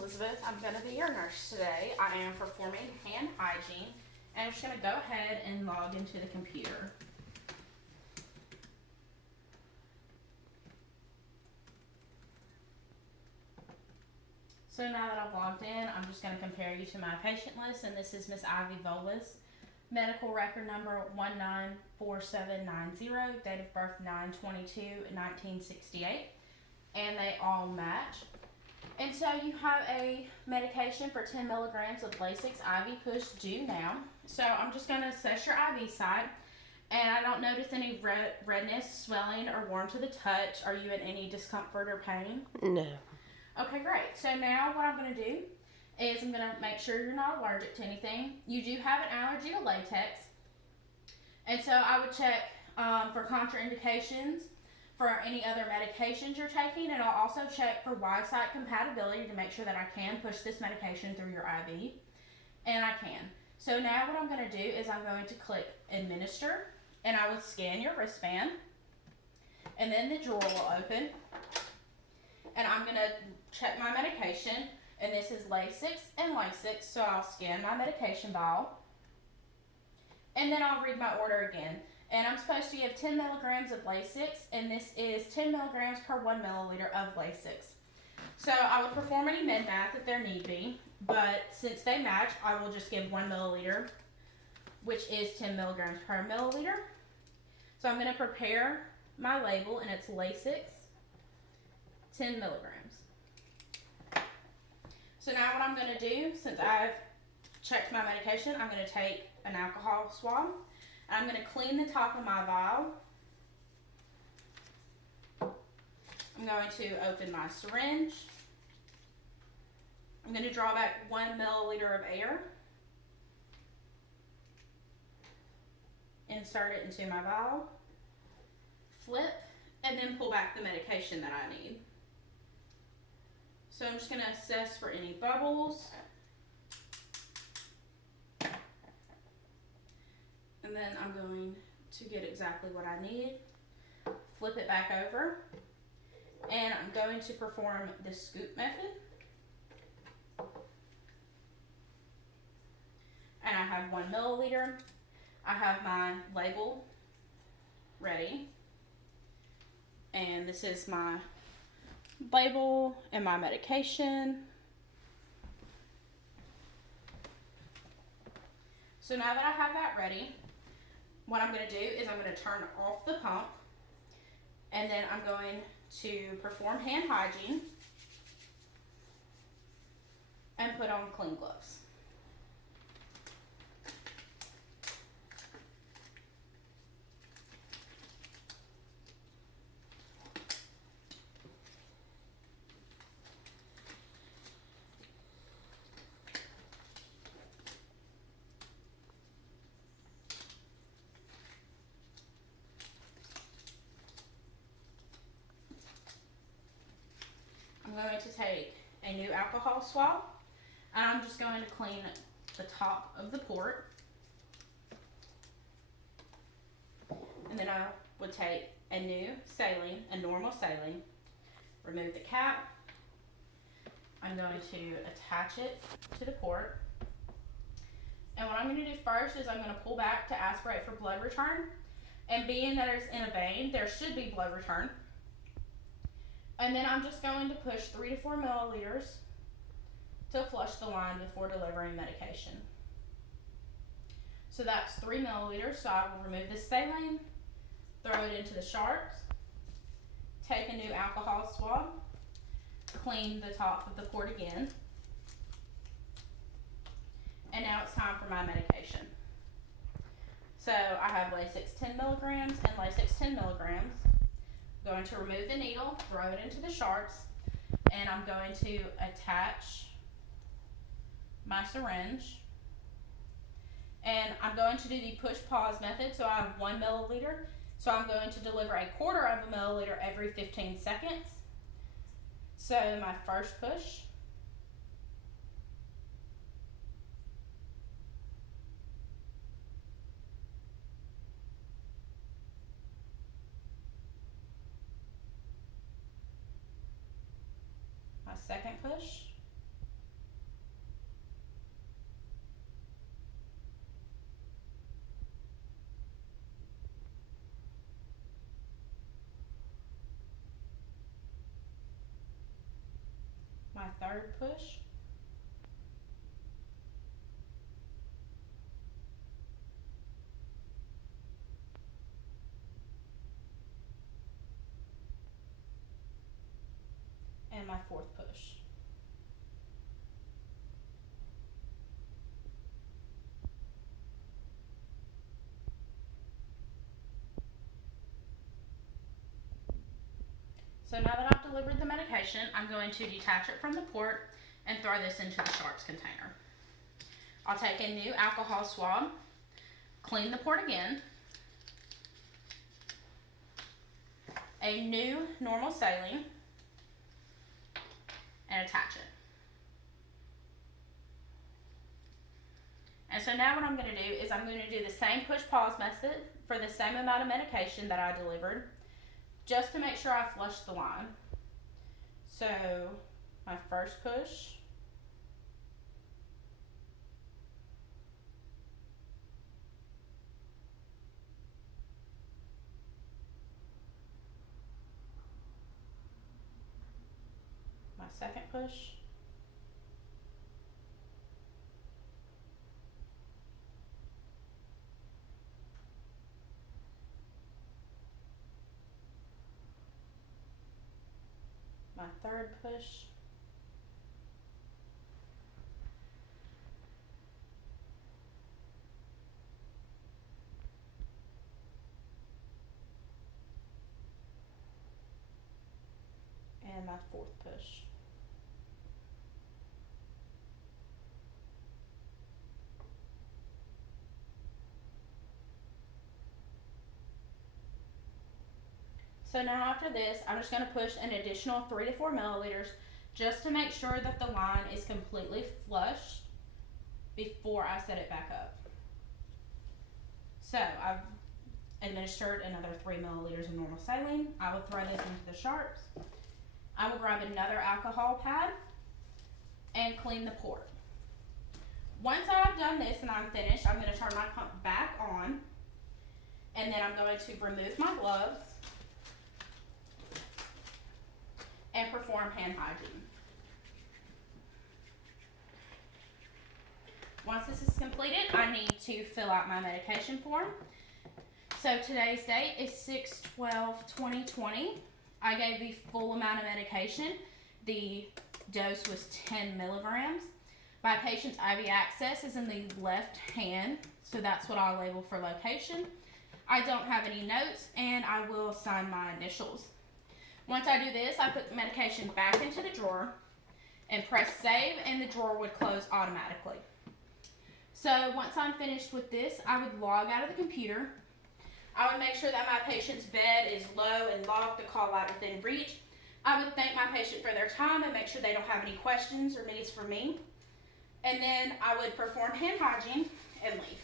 Elizabeth. I'm going to be your nurse today. I am performing hand hygiene, and I'm just going to go ahead and log into the computer. So now that I've logged in, I'm just going to compare you to my patient list, and this is Miss Ivy Volas. Medical record number 194790, date of birth 9/22/1968, and they all match. And so you have a medication for 10 milligrams of Lasix IV push due now. So I'm just going to assess your IV side, and I don't notice any redness, swelling, or warm to the touch. Are you in any discomfort or pain? No. Okay, great. So now what I'm going to do is I'm going to make sure you're not allergic to anything. You do have an allergy to latex, and so I would check for contraindications for any other medications you're taking, and I'll also check for wide site compatibility to make sure that I can push this medication through your IV, and I can. So now what I'm going to do is I'm going to click administer, and I will scan your wristband, and then the drawer will open, and I'm going to check my medication, and this is Lasix and Lasix, so I'll scan my medication vial, and then I'll read my order again. And I'm supposed to give 10 milligrams of Lasix, and this is 10 milligrams per 1 milliliter of Lasix. So I would perform any med math if there need be, but since they match, I will just give 1 milliliter, which is 10 milligrams per milliliter. So I'm going to prepare my label, and it's Lasix, 10 milligrams. So now what I'm going to do, since I've checked my medication, I'm going to take an alcohol swab. I'm going to clean the top of my vial. I'm going to open my syringe. I'm going to draw back 1 milliliter of air. Insert it into my vial. Flip, and then pull back the medication that I need. So I'm just going to assess for any bubbles. And then I'm going to get exactly what I need. Flip it back over. And I'm going to perform the scoop method. And I have 1 milliliter. I have my label ready. And this is my label and my medication. So now that I have that ready, what I'm going to do is I'm going to turn off the pump, and then I'm going to perform hand hygiene and put on clean gloves. I'm going to take a new alcohol swab, and I'm just going to clean the top of the port. And then I would take a new saline, a normal saline, remove the cap. I'm going to attach it to the port. And what I'm going to do first is I'm going to pull back to aspirate for blood return. And being that it's in a vein, there should be blood return. And then I'm just going to push 3 to 4 milliliters to flush the line before delivering medication. So that's 3 milliliters. So I will remove this saline, throw it into the sharps, take a new alcohol swab, clean the top of the port again. And now it's time for my medication. So I have Lasix 10 milligrams and Lasix 10 milligrams. I'm going to remove the needle, throw it into the sharps, and I'm going to attach my syringe. And I'm going to do the push-pause method, so I have 1 milliliter. So I'm going to deliver 1/4 of a milliliter every 15 seconds. So my first push. My second push. third push. And my fourth push. So now that I've delivered the medication, I'm going to detach it from the port and throw this into the sharps container. I'll take a new alcohol swab, clean the port again, a new normal saline, and attach it. And so now what I'm going to do is I'm going to do the same push-pause method for the same amount of medication that I delivered, just to make sure I flush the line. So my first push, my second push, my third push, and my fourth push. So now after this, I'm just going to push an additional 3 to 4 milliliters just to make sure that the line is completely flushed before I set it back up. So I've administered another 3 milliliters of normal saline. I will throw this into the sharps. I will grab another alcohol pad and clean the port. Once I've done this and I'm finished, I'm going to turn my pump back on, and then I'm going to remove my gloves and perform hand hygiene. Once this is completed, I need to fill out my medication form. So today's date is 6/12/2020. I gave the full amount of medication. The dose was 10 milligrams. My patient's IV access is in the left hand, so that's what I'll label for location. I don't have any notes, and I will sign my initials. Once I do this, I put the medication back into the drawer and press save, and the drawer would close automatically. So once I'm finished with this, I would log out of the computer. I would make sure that my patient's bed is low and locked, the call light within reach. I would thank my patient for their time and make sure they don't have any questions or needs for me. And then I would perform hand hygiene and leave.